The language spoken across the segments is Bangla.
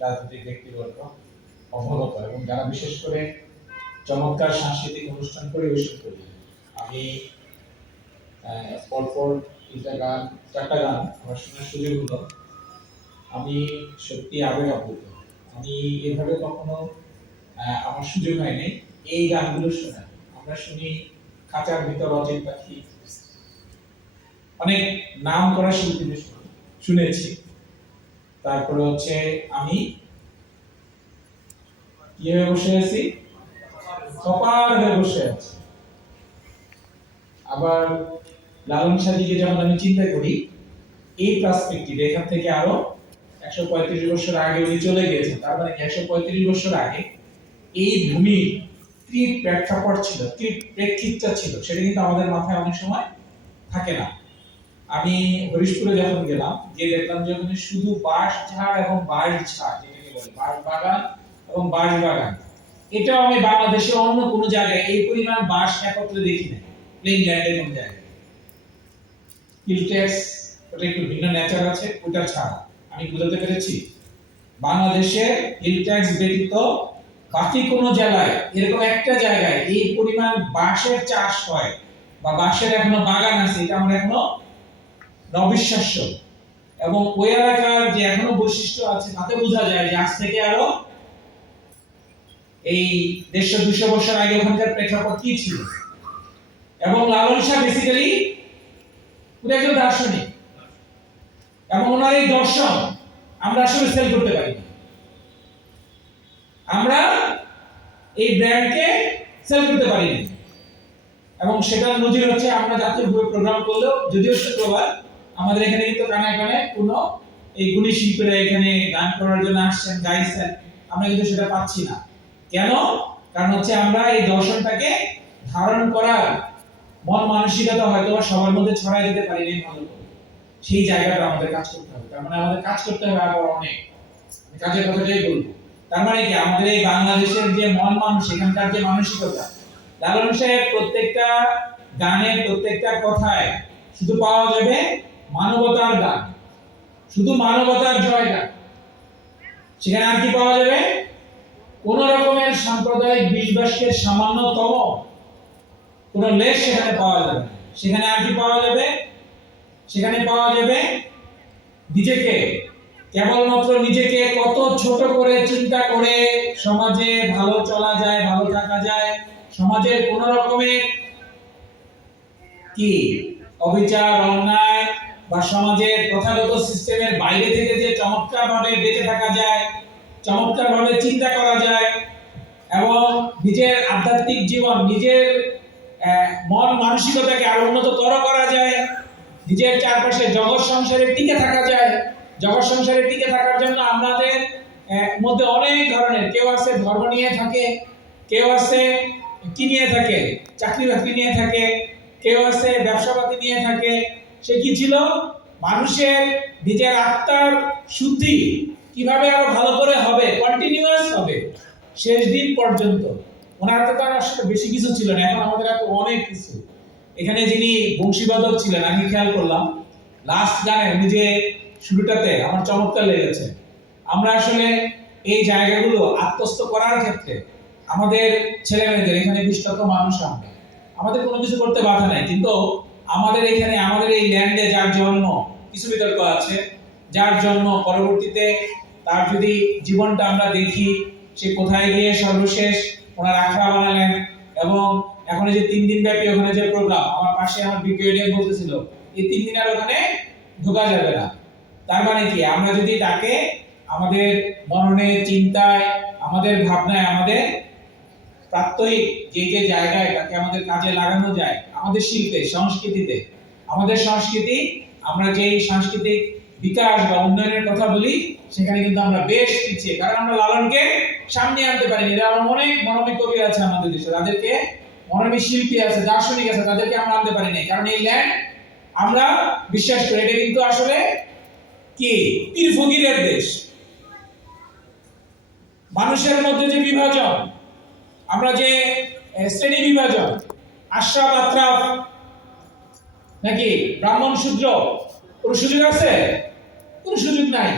রাজনৈতিক ব্যক্তিবর্গ, অবগত এবং যারা বিশেষ করে চমৎকার সাংস্কৃতিক অনুষ্ঠান পরিবেশন করি আমি পরপর তিনটা গান, চারটা গান আমার শোনার সুযোগ হলো। আমি সত্যি আবেগ আপ্লুত। আমি এভাবে কখনো আমার সুযোগ হয়নি এই গানগুলো শোনা। আমরা শুনি খাঁচার ভিতর অজেন পাখি। অনেক নাম করা শিল্পীদের শুনি- শুনেছি। তারপরে হচ্ছে আমি কীভাবে বসে আছি? কপার হয়ে বসে আছি। আবার লালন সাজিকে যখন আমি চিন্তা করি, এই পার্সপেক্টিভ এখান থেকে আরও একশো পঁয়ত্রিশ বছর আগে উনি চলে গিয়েছেন, তার মানে একশো পঁয়ত্রিশ বছর আগে এই ভূমির কি প্রেক্ষাপট ছিল কি প্রেক্ষিতটা ছিল, সেটা কিন্তু আমাদের মাথায় অনেক সময় থাকে না। আমি হরিশপুরে যখন গেলাম, গিয়ে দেখলাম যে ওখানে শুধু বাঁশ ঝাড় এবং বাঁশ ঝাড়, যেটাকে বলে বাঁশ বাগান এবং বাঁশ বাগান। এটাও আমি বাংলাদেশে অন্য কোনো জায়গায় এই পরিমাণ বাঁশ একত্রে দেখি না প্লেন ল্যান্ডের কোন জায়গায়। ওটা একটু ভিন্ন নেচার আছে, ওটা ছাড়া। আমি বুঝাতে পেরেছি, বাংলাদেশে হিলট্যাক্স ব্যতীত বাকি কোন জেলায়, এরকম একটা জায়গায় এই পরিমাণ বাঁশের চাষ হয়, বা বাঁশের এখনও বাগান আছে, এটা আমরা এখনও অবিশ্বাস্য এবং ওই এলাকার যে এখনও বৈশিষ্ট্য আছে, তাতে বোঝা যায় যে আজ থেকে আরও এই দেড়শো, দুশো বছর আগে ওখানকার প্রেক্ষাপট কি ছিল? এবং লালন শাহ বেসিক্যালি পুরো একজন দার্শনিক। এবং ওনার এই দর্শন আমরা আসলে সেল করতে পারি। আমরা এই ব্র্যান্ডকে সেল করতে পারি এবং সেটার নজির হচ্ছে আমরা জাতীয়ভাবে প্রোগ্রাম করলেও, যদিও শুক্রবার আমাদের এখানে কিন্তু কানায় কোনো এই গুণী শিল্পীরা এখানে গান করার জন্য আসছেন। গাইছেন আমরা কিন্তু সেটা পাচ্ছি না। কেন? কারণ হচ্ছে আমরা এই দর্শনটাকে ধারণ করার মন মানসিকতা হয়তো সবার মধ্যে ছড়াই দিতে পারি নাই ভালো করে সেই জায়গাটা আমাদের কাজ করতে হবে। তার মানে আমাদের কাজ করতে হবে আবার অনেক। কাজের কথাটাই বলব। তার মানে কি? আমাদের এই বাংলাদেশের যে মন মানুষ, এখানকার যে মানসিকতা, লালন সাহেব প্রত্যেকটা গানের প্রত্যেকটা কথায় শুধু পাওয়া যাবে মানবতার গান। শুধু মানবতার জয় গান সেখানে আর কি পাওয়া যাবে? কোন রকমের সাম্প্রদায়িক বিশ্বাসের সামান্যতম কোন লেশ সেখানে পাওয়া যাবে সেখানে আর কি পাওয়া যাবে? সেখানে পাওয়া যাবে নিজেকে। কেবলমাত্র নিজেকে কত ছোট করে চিন্তা করে সমাজে ভালো চলা যায়, ভালো থাকা যায়, সমাজের কোন রকমের কি? অবিচার, অন্যায় বা সমাজের প্রথাগত সিস্টেমের বাইরে থেকে যে চমৎকার ভাবে বেঁচে থাকা যায়, চমৎকার ভাবে চিন্তা করা যায় এবং নিজের আধ্যাত্মিক জীবন, নিজের মন মানসিকতাকে আরও উন্নততর করা যায়, নিজের চারপাশে জগৎ সংসারে টিকে থাকা যায়, জগৎ সংসারে টিকে থাকার জন্য আমাদের মধ্যে অনেক ধরনের, কেউ আছে ধর্ম নিয়ে থাকে, কেউ আছে কি নিয়ে থাকে চাকরি বাকরি নিয়ে থাকে, কেউ আছে ব্যবসাপাতি নিয়ে থাকে সে কি ছিল? মানুষের নিজের আত্মার শুদ্ধি কীভাবে আরও ভালো করে হবে? কন্টিনিউয়াস হবে। শেষ দিন পর্যন্ত। ওনার তো আর আসলে বেশি কিছু ছিল না, এখন আমাদের হাতে অনেক কিছু। এখানে যিনি বংশীবাদক ছিলেন, আমি খেয়াল করলাম লাস্ট গানে উনি যে শুরুটাতে আমার চমৎকার লেগেছে। আমরা আসলে এই জায়গাগুলো আত্মস্থ করার ক্ষেত্রে আমাদের ছেলে মেয়েদের এখানে বিশত মানুষ আমরা। আমাদের কোনো কিছু করতে বাধা নাই, কিন্তু আমাদের এখানে, আমাদের এই ল্যান্ডে যার জন্ম কিছু বিতর্ক আছে, যার জন্ম পরবর্তীতে তার যদি জীবনটা আমরা দেখি, সে কোথায় গিয়ে সর্বশেষ ওনার আখড়া বানালেন এবং এখন যে তিন দিন ব্যাপী ওখানে যে প্রোগ্রাম আমার পাশে আমার বিপিএডিএম বলতেছিল এই তিন দিন আর ওখানে ঢোকা যাবে না। তার মানে কি? আমরা যদি তাকে আমাদের মননে, চিন্তায়, আমাদের ভাবনায়, আমাদের প্রাত্যহিক যে যে জায়গায় তাকে আমাদের কাজে লাগানো যায়, আমাদের শিল্পে, সংস্কৃতিতে, আমাদের সংস্কৃতি, আমরা যেই সাংস্কৃতিক বিকাশ বা উন্নয়নের কথা বলি, সেখানে কিন্তু আমরা বেশ পিছিয়ে, কারণ আমরা লালনকে সামনে আনতে পারিনি। অনেক কবি আছে আমাদের দেশে, তাদেরকে শিল্পী আছে, দার্শনিক আছে, তাদেরকে আমরা আনতে পারিনি। কারণ এই ল্যান্ড আমরা বিশ্বাস করি, এটা কিন্তু আসলে কি? পীর ফকিরের দেশ। মানুষের মধ্যে যে বিভাজন আমরা যে শ্রেণি বিভাজন, আশরাফ আত্রাফ, নাকি ব্রাহ্মণ শূদ্র, কোনো সুযোগ আছে? কোনো সুযোগ নাই।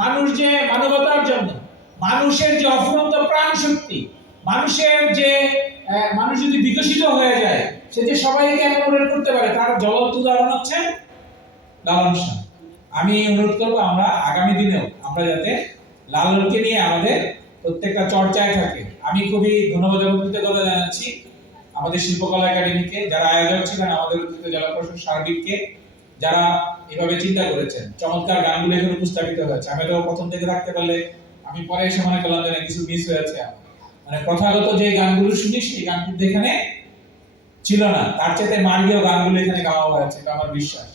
মানুষ যে মানবতার জন্য, মানুষের যে অফুরন্ত প্রাণ শক্তি, মানুষের যে মানুষ যদি বিকশিত হয়ে যায়, সে যে সবাইকে অ্যাকোমোডেট করতে পারে, তার জ্বলন্ত উদাহরণ হচ্ছে লালন আমি অনুরোধ করব আমরা আগামী দিনেও আমরা যাতে লালনকে নিয়ে আমাদের প্রত্যেকটা চর্চায় থাকে। আমি খুবই ধন্যবাদ এবং কৃতজ্ঞতা জানাচ্ছি আমাদের শিল্পকলা একাডেমিকে, যারা আয়োজক ছিলেন, আমাদের জেলা প্রশাসক সার্বিককে, যারা এভাবে চিন্তা করেছেন। চমৎকার গানগুলো এখানে উপস্থাপিত হয়েছে। আমি তো প্রথম থেকে রাখতে পারলে আমি পরে এসে মনে করলাম যে কিছু মিস হয়েছে মানে প্রথাগত যে গানগুলো শুনি, সেই গানগুলো এখানে ছিল না। তার চাইতে মার্গীয় গানগুলো এখানে গাওয়া হয়েছে, এটা আমার বিশ্বাস।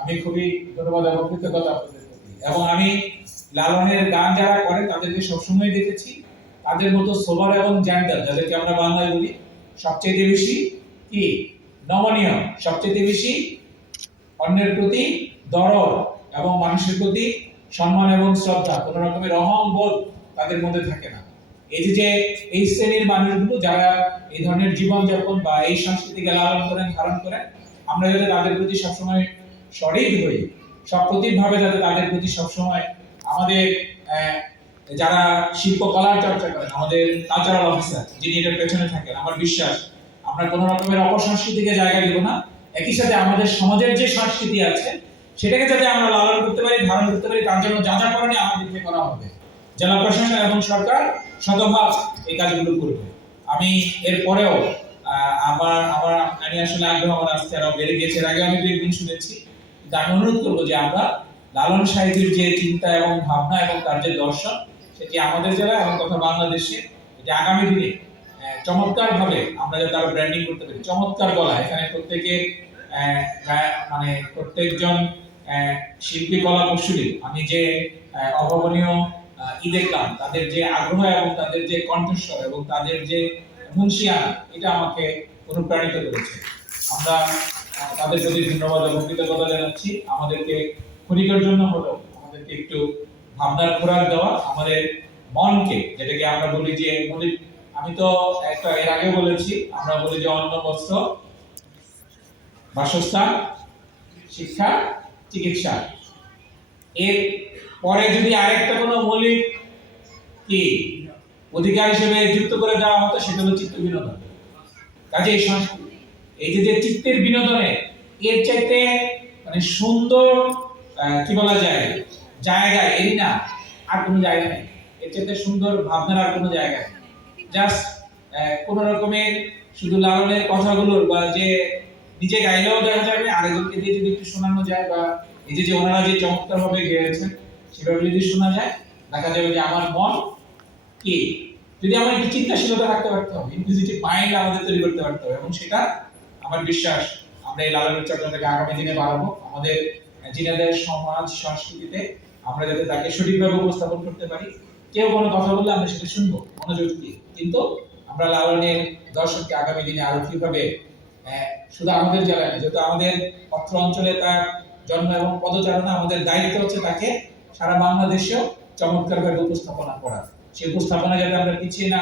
আমি খুবই ধন্যবাদ এবং কৃতজ্ঞতা আপনাদের প্রতি এবং আমি লালনের গান যারা করেন তাদেরকে সবসময় দেখেছি। তাদের মতো সোবার এবং জেন্ডার যাদেরকে আমরা বাংলায় বলি সবচেয়ে বেশি কি? নমনীয় সবচেয়ে বেশি অন্যের প্রতি দরদ এবং মানুষের প্রতি সম্মান এবং শ্রদ্ধা, কোন রকমের অহং বোধ তাদের মধ্যে থাকে না। এই যে এই শ্রেণির মানুষগুলো যারা এই ধরনের জীবনযাপন বা এই সংস্কৃতিকে লালন করেন, ধারণ করেন, আমরা যাতে তাদের প্রতি সবসময় সঠিক হই সপ্রতিভ ভাবে যাতে তাদের প্রতি সবসময় আমাদের যারা শিল্পকলার চর্চা করেন আমাদের কালচারাল অফিসার যিনি এটার পেছনে থাকেন আমার বিশ্বাস আমরা কোনো রকমের অপসংস্কৃতিকে জায়গা দিব না। একই সাথে আমাদের সমাজের যে সংস্কৃতি আছে সেটাকে যাতে আমরা লালন করতে পারি ধারণ করতে পারি তার জন্য যা যা করণীয় আমাদের থেকে করা হবে। জেলা প্রশাসন এবং সরকার শতভাগ এই কাজগুলো করবে। আমি এর পরেও আহ, আমার আমার আমি আসলে আগ্রহ আমার আসতে আরও বেড়ে গিয়েছে। আগে আমি দু একদিন শুনেছি। কিন্তু আমি অনুরোধ করব যে আমরা লালন সাহিত্যের যে চিন্তা এবং ভাবনা এবং তার যে দর্শন, সেটি আমাদের জেলা এবং তথা বাংলাদেশে এটি আগামী দিনে চমৎকার ভাবে আমরা যাতে আরও ব্র্যান্ডিং করতে পারি। চমৎকার গলা। এখানে প্রত্যেকে মানে প্রত্যেকজন শিল্পী কলা কৌশলী, আমি যে অভাবনীয় ই দেখলাম, তাদের যে আগ্রহ এবং তাদের যে কণ্ঠস্বর এবং তাদের যে মুন্সিয়ানা এটা আমাকে অনুপ্রাণিত করেছে। আমরা তাদের প্রতি ধন্যবাদ এবং কৃতজ্ঞতা জানাচ্ছি। আমাদেরকে ক্ষণিকের জন্য হলো আমাদেরকে একটু ভাবনার খোরাক দেওয়া, আমাদের মনকে, যেটাকে আমরা বলি যে আমি তো একটা এর আগে বলেছি, আমরা বলি যে অন্ন, বস্ত্র, বাসস্থান, শিক্ষা, চিকিৎসা। এর পরে যদি আরেকটা কোনো মৌলিক কি অধিকার হিসেবে যুক্ত করে দেওয়া হতো, সেটা হলো চিত্ত বিনোদন। কাজে এই সংস্কৃতি এই যে চিত্তের বিনোদনে, এর চাইতে মানে সুন্দর কি বলা যায়? জায়গা এরই না, আর কোনো জায়গা নেই। এর চাইতে সুন্দর ভাবনার আর কোনো জায়গা নেই। জাস্ট কোন রকমের শুধু লালনের কথাগুলোর বা যে নিজে গাইলেও দেখা যাবে আরেকজনকে দিয়ে যদি একটু শোনানো যায় বা এই যে ওনারা যে চমৎকার ভাবে গেয়েছেন, সেভাবে যদি শোনা যায়, দেখা যাবে যে আমার মন কি? যদি আমার একটু চিন্তাশীলতা রাখতে পারতে হবে ইনক্লুসিভ মাইন্ড আমাদের তৈরি করতে পারতে হবে, এবং সেটা আমার বিশ্বাস, আমরা এই লালনের চর্চাটাকে আগামী দিনে বাড়াবো। আমাদের জিনাদের সমাজ, সংস্কৃতিতে আমরা যাতে তাকে সঠিকভাবে উপস্থাপন করতে পারি। কেউ কোনো কথা বললে আমরা সেটা শুনব, মনোযোগ দিয়ে। কিন্তু আমরা লালনের দর্শককে আগামী দিনে আরও কীভাবে শুধু আমাদের জেলায় যেহেতু আমাদের অত্র অঞ্চলে তার জন্ম এবং পদচারণা আমাদের দায়িত্ব হচ্ছে তাকে সারা বাংলাদেশেও চমৎকারভাবে উপস্থাপনা করা। সেই উপস্থাপনা যাতে আমরা পিছিয়ে না